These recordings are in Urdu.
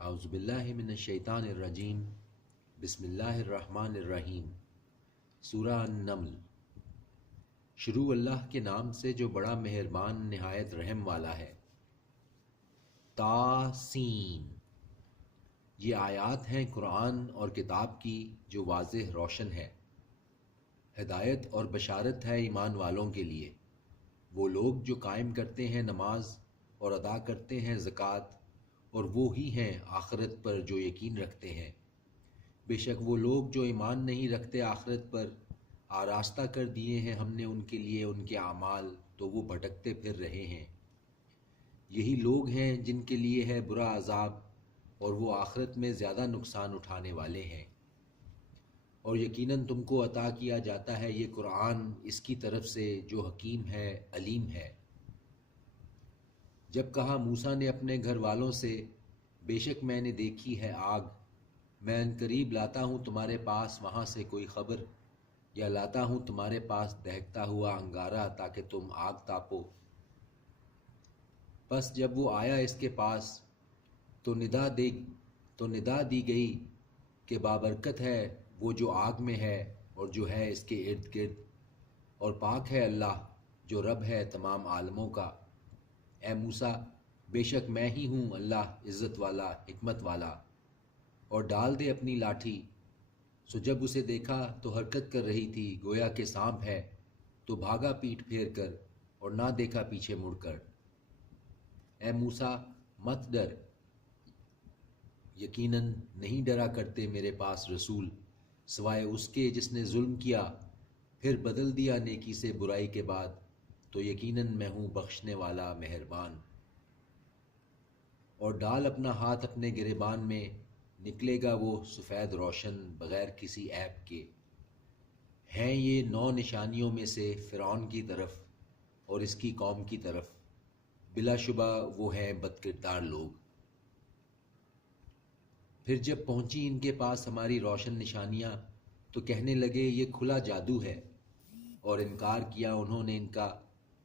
اعوذ باللہ من الشیطان الرجیم بسم اللہ الرحمن الرحیم۔ سورہ النمل۔ شروع اللہ کے نام سے جو بڑا مہربان نہایت رحم والا ہے۔ تاسین، یہ آیات ہیں قرآن اور کتاب کی جو واضح روشن ہے، ہدایت اور بشارت ہے ایمان والوں کے لیے، وہ لوگ جو قائم کرتے ہیں نماز اور ادا کرتے ہیں زکوٰۃ، اور وہ ہی ہیں آخرت پر جو یقین رکھتے ہیں۔ بے شک وہ لوگ جو ایمان نہیں رکھتے آخرت پر، آراستہ کر دیے ہیں ہم نے ان کے لیے ان کے اعمال، تو وہ بھٹکتے پھر رہے ہیں۔ یہی لوگ ہیں جن کے لیے ہے برا عذاب، اور وہ آخرت میں زیادہ نقصان اٹھانے والے ہیں۔ اور یقیناً تم کو عطا کیا جاتا ہے یہ قرآن اس کی طرف سے جو حکیم ہے، علیم ہے۔ جب کہا موسیٰ نے اپنے گھر والوں سے، بے شک میں نے دیکھی ہے آگ، میں عنقریب لاتا ہوں تمہارے پاس وہاں سے کوئی خبر، یا لاتا ہوں تمہارے پاس دہکتا ہوا انگارہ تاکہ تم آگ تاپو۔ پس جب وہ آیا اس کے پاس تو ندا دی گئی کہ بابرکت ہے وہ جو آگ میں ہے اور جو ہے اس کے ارد گرد، اور پاک ہے اللہ جو رب ہے تمام عالموں کا۔ اے موسیٰ، بے شک میں ہی ہوں اللہ عزت والا حکمت والا، اور ڈال دے اپنی لاٹھی۔ سو جب اسے دیکھا تو حرکت کر رہی تھی گویا کہ سانپ ہے، تو بھاگا پیٹھ پھیر کر اور نہ دیکھا پیچھے مڑ کر۔ اے موسیٰ مت ڈر، یقیناً نہیں ڈرا کرتے میرے پاس رسول سوائے اس کے جس نے ظلم کیا پھر بدل دیا نیکی سے برائی کے بعد، تو یقیناً میں ہوں بخشنے والا مہربان۔ اور ڈال اپنا ہاتھ اپنے گریبان میں، نکلے گا وہ سفید روشن بغیر کسی عیب کے۔ ہیں یہ 9 نشانیوں میں سے فرعون کی طرف اور اس کی قوم کی طرف، بلا شبہ وہ ہیں بد کردار لوگ۔ پھر جب پہنچی ان کے پاس ہماری روشن نشانیاں تو کہنے لگے یہ کھلا جادو ہے، اور انکار کیا انہوں نے ان کا،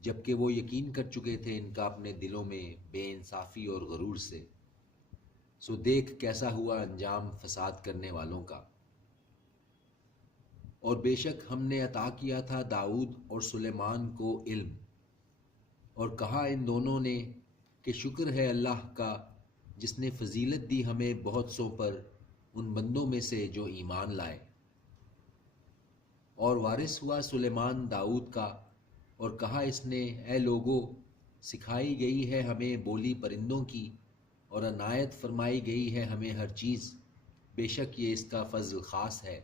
جبکہ وہ یقین کر چکے تھے ان کا اپنے دلوں میں بے انصافی اور غرور سے۔ سو دیکھ کیسا ہوا انجام فساد کرنے والوں کا۔ اور بے شک ہم نے عطا کیا تھا داؤد اور سلیمان کو علم، اور کہا ان دونوں نے کہ شکر ہے اللہ کا جس نے فضیلت دی ہمیں بہت سو پر ان بندوں میں سے جو ایمان لائے۔ اور وارث ہوا سلیمان داؤد کا، اور کہا اس نے اے لوگو، سکھائی گئی ہے ہمیں بولی پرندوں کی، اور عنایت فرمائی گئی ہے ہمیں ہر چیز، بے شک یہ اس کا فضل خاص ہے۔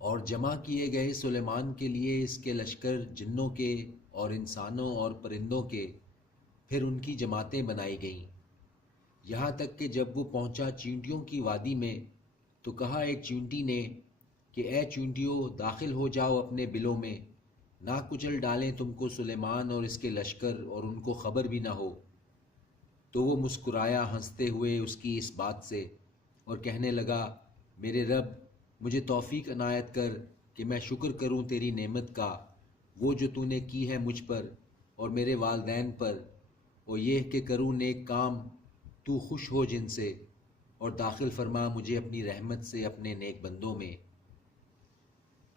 اور جمع کیے گئے سلیمان کے لیے اس کے لشکر جنوں کے اور انسانوں اور پرندوں کے، پھر ان کی جماعتیں بنائی گئیں، یہاں تک کہ جب وہ پہنچا چینٹیوں کی وادی میں تو کہا ایک چینٹی نے کہ اے چینٹیوں داخل ہو جاؤ اپنے بلوں میں، نہ کچل ڈالیں تم کو سلیمان اور اس کے لشکر اور ان کو خبر بھی نہ ہو۔ تو وہ مسکرایا ہنستے ہوئے اس کی اس بات سے، اور کہنے لگا میرے رب مجھے توفیق عنایت کر کہ میں شکر کروں تیری نعمت کا، وہ جو تو نے کی ہے مجھ پر اور میرے والدین پر، اور یہ کہ کروں نیک کام تو خوش ہو جن سے، اور داخل فرما مجھے اپنی رحمت سے اپنے نیک بندوں میں۔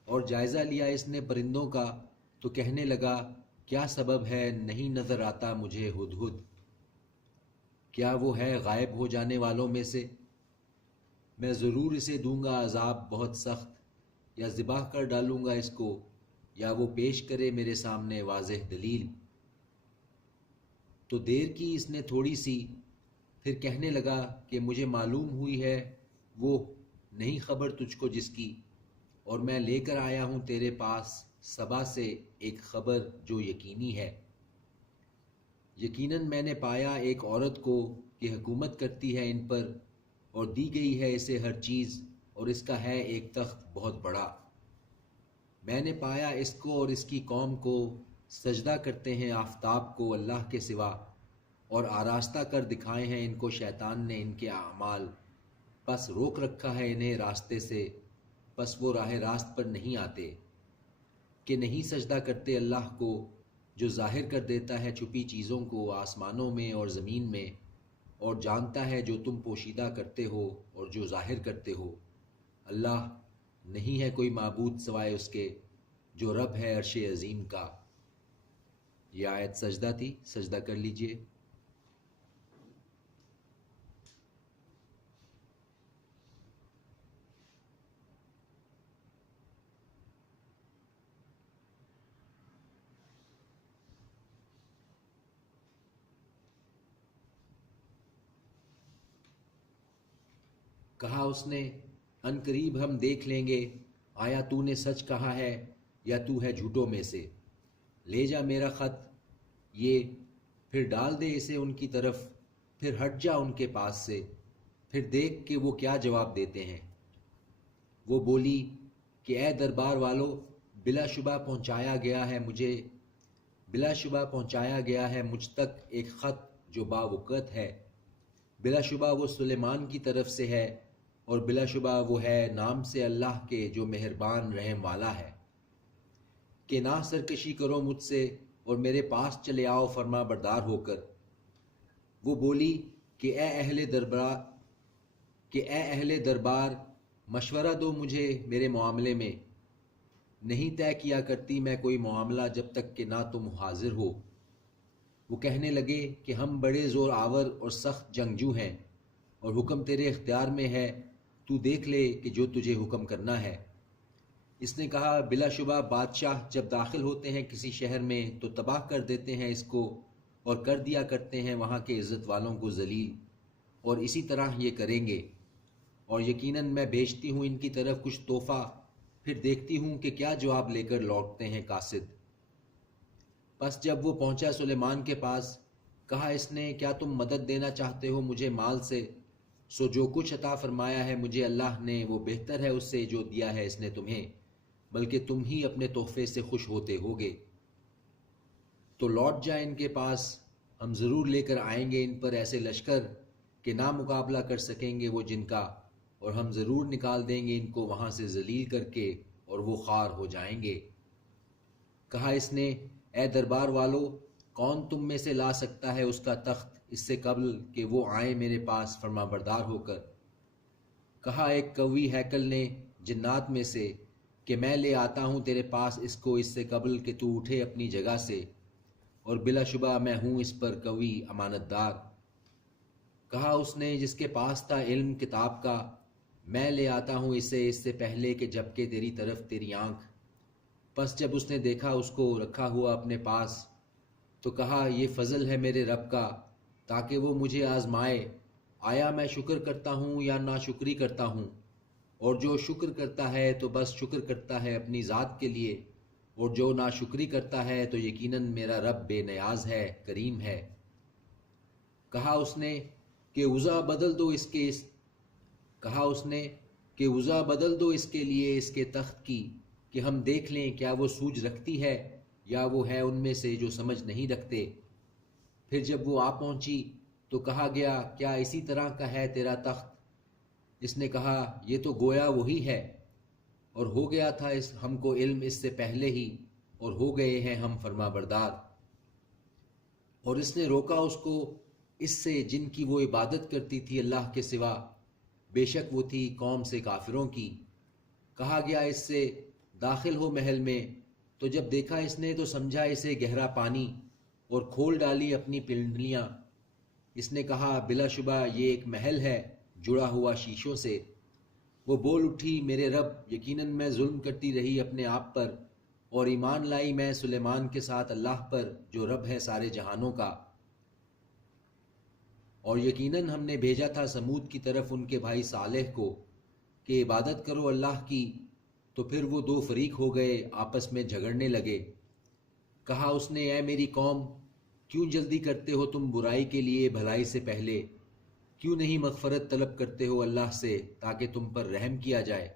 اور جائزہ لیا اس نے پرندوں کا تو کہنے لگا کیا سبب ہے نہیں نظر آتا مجھے ہدہد، کیا وہ ہے غائب ہو جانے والوں میں سے؟ میں ضرور اسے دوں گا عذاب بہت سخت، یا ذبح کر ڈالوں گا اس کو، یا وہ پیش کرے میرے سامنے واضح دلیل۔ تو دیر کی اس نے تھوڑی سی، پھر کہنے لگا کہ مجھے معلوم ہوئی ہے وہ نہیں خبر تجھ کو جس کی، اور میں لے کر آیا ہوں تیرے پاس سبا سے ایک خبر جو یقینی ہے۔ یقیناً میں نے پایا ایک عورت کو کہ حکومت کرتی ہے ان پر، اور دی گئی ہے اسے ہر چیز، اور اس کا ہے ایک تخت بہت بڑا۔ میں نے پایا اس کو اور اس کی قوم کو سجدہ کرتے ہیں آفتاب کو اللہ کے سوا، اور آراستہ کر دکھائے ہیں ان کو شیطان نے ان کے اعمال، پس روک رکھا ہے انہیں راستے سے، پس وہ راہ راست پر نہیں آتے۔ کہ نہیں سجدہ کرتے اللہ کو جو ظاہر کر دیتا ہے چھپی چیزوں کو آسمانوں میں اور زمین میں، اور جانتا ہے جو تم پوشیدہ کرتے ہو اور جو ظاہر کرتے ہو۔ اللہ نہیں ہے کوئی معبود سوائے اس کے جو رب ہے عرش عظیم کا۔ یہ آیت سجدہ تھی، سجدہ کر لیجئے۔ کہا اس نے ان قریب ہم دیکھ لیں گے آیا تو نے سچ کہا ہے یا تو ہے جھوٹوں میں سے۔ لے جا میرا خط یہ، پھر ڈال دے اسے ان کی طرف، پھر ہٹ جا ان کے پاس سے، پھر دیکھ کہ وہ کیا جواب دیتے ہیں۔ وہ بولی کہ اے دربار والو، بلا شبہ پہنچایا گیا ہے مجھ تک ایک خط جو باوقت ہے، بلا شبہ وہ سلیمان کی طرف سے ہے، اور بلا شبہ وہ ہے نام سے اللہ کے جو مہربان رحم والا ہے، کہ نہ سرکشی کرو مجھ سے اور میرے پاس چلے آؤ فرما بردار ہو کر۔ وہ بولی کہ اے اہل دربار مشورہ دو مجھے میرے معاملے میں، نہیں طے کیا کرتی میں کوئی معاملہ جب تک کہ نہ تم حاضر ہو۔ وہ کہنے لگے کہ ہم بڑے زور آور اور سخت جنگجو ہیں، اور حکم تیرے اختیار میں ہے، تو دیکھ لے کہ جو تجھے حکم کرنا ہے۔ اس نے کہا بلا شبہ بادشاہ جب داخل ہوتے ہیں کسی شہر میں تو تباہ کر دیتے ہیں اس کو، اور کر دیا کرتے ہیں وہاں کے عزت والوں کو ذلیل، اور اسی طرح یہ کریں گے۔ اور یقیناً میں بھیجتی ہوں ان کی طرف کچھ تحفہ، پھر دیکھتی ہوں کہ کیا جواب لے کر لوٹتے ہیں قاصد۔ پس جب وہ پہنچا سلیمان کے پاس، کہا اس نے کیا تم مدد دینا چاہتے ہو مجھے مال سے؟ سو جو کچھ عطا فرمایا ہے مجھے اللہ نے وہ بہتر ہے اس سے جو دیا ہے اس نے تمہیں، بلکہ تم ہی اپنے تحفے سے خوش ہوتے ہوگے۔ تو لوٹ جا ان کے پاس، ہم ضرور لے کر آئیں گے ان پر ایسے لشکر کہ نہ مقابلہ کر سکیں گے وہ جن کا، اور ہم ضرور نکال دیں گے ان کو وہاں سے ذلیل کر کے، اور وہ خوار ہو جائیں گے۔ کہا اس نے اے دربار والو، کون تم میں سے لا سکتا ہے اس کا تخت اس سے قبل کہ وہ آئیں میرے پاس فرما بردار ہو کر؟ کہا ایک قوی ہیکل نے جنات میں سے کہ میں لے آتا ہوں تیرے پاس اس کو اس سے قبل کہ تو اٹھے اپنی جگہ سے، اور بلا شبہ میں ہوں اس پر قوی امانت دار۔ کہا اس نے جس کے پاس تھا علم کتاب کا، میں لے آتا ہوں اسے اس سے پہلے کہ جبکہ تیری طرف تیری آنکھ۔ پس جب اس نے دیکھا اس کو رکھا ہوا اپنے پاس، تو کہا یہ فضل ہے میرے رب کا تاکہ وہ مجھے آزمائے، آیا میں شکر کرتا ہوں یا ناشکری کرتا ہوں؟ اور جو شکر کرتا ہے تو بس شکر کرتا ہے اپنی ذات کے لیے، اور جو ناشکری کرتا ہے تو یقیناً میرا رب بے نیاز ہے، کریم ہے۔ کہا اس نے کہ وضع بدل دو اس کے لیے اس کے تخت کی، کہ ہم دیکھ لیں کیا وہ سوجھ رکھتی ہے یا وہ ہے ان میں سے جو سمجھ نہیں رکھتے۔ پھر جب وہ آ پہنچی تو کہا گیا کیا اسی طرح کا ہے تیرا تخت؟ اس نے کہا یہ تو گویا وہی ہے، اور ہو گیا تھا ہم کو علم اس سے پہلے ہی، اور ہو گئے ہیں ہم فرما بردار۔ اور اس نے روکا اس کو اس سے جن کی وہ عبادت کرتی تھی اللہ کے سوا، بے شک وہ تھی قوم سے کافروں کی۔ کہا گیا اس سے داخل ہو محل میں، تو جب دیکھا اس نے تو سمجھا اسے گہرا پانی، اور کھول ڈالی اپنی پنڈلیاں۔ اس نے کہا بلا شبہ یہ ایک محل ہے جڑا ہوا شیشوں سے۔ وہ بول اٹھی میرے رب، یقیناً میں ظلم کرتی رہی اپنے آپ پر، اور ایمان لائی میں سلیمان کے ساتھ اللہ پر جو رب ہے سارے جہانوں کا۔ اور یقیناً ہم نے بھیجا تھا سمود کی طرف ان کے بھائی صالح کو کہ عبادت کرو اللہ کی، تو پھر وہ دو فریق ہو گئے، آپس میں جھگڑنے لگے۔ کہا اس نے اے میری قوم، کیوں جلدی کرتے ہو تم برائی کے لیے بھلائی سے پہلے؟ کیوں نہیں مغفرت طلب کرتے ہو اللہ سے تاکہ تم پر رحم کیا جائے؟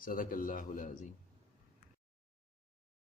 صدق اللہ العظیم۔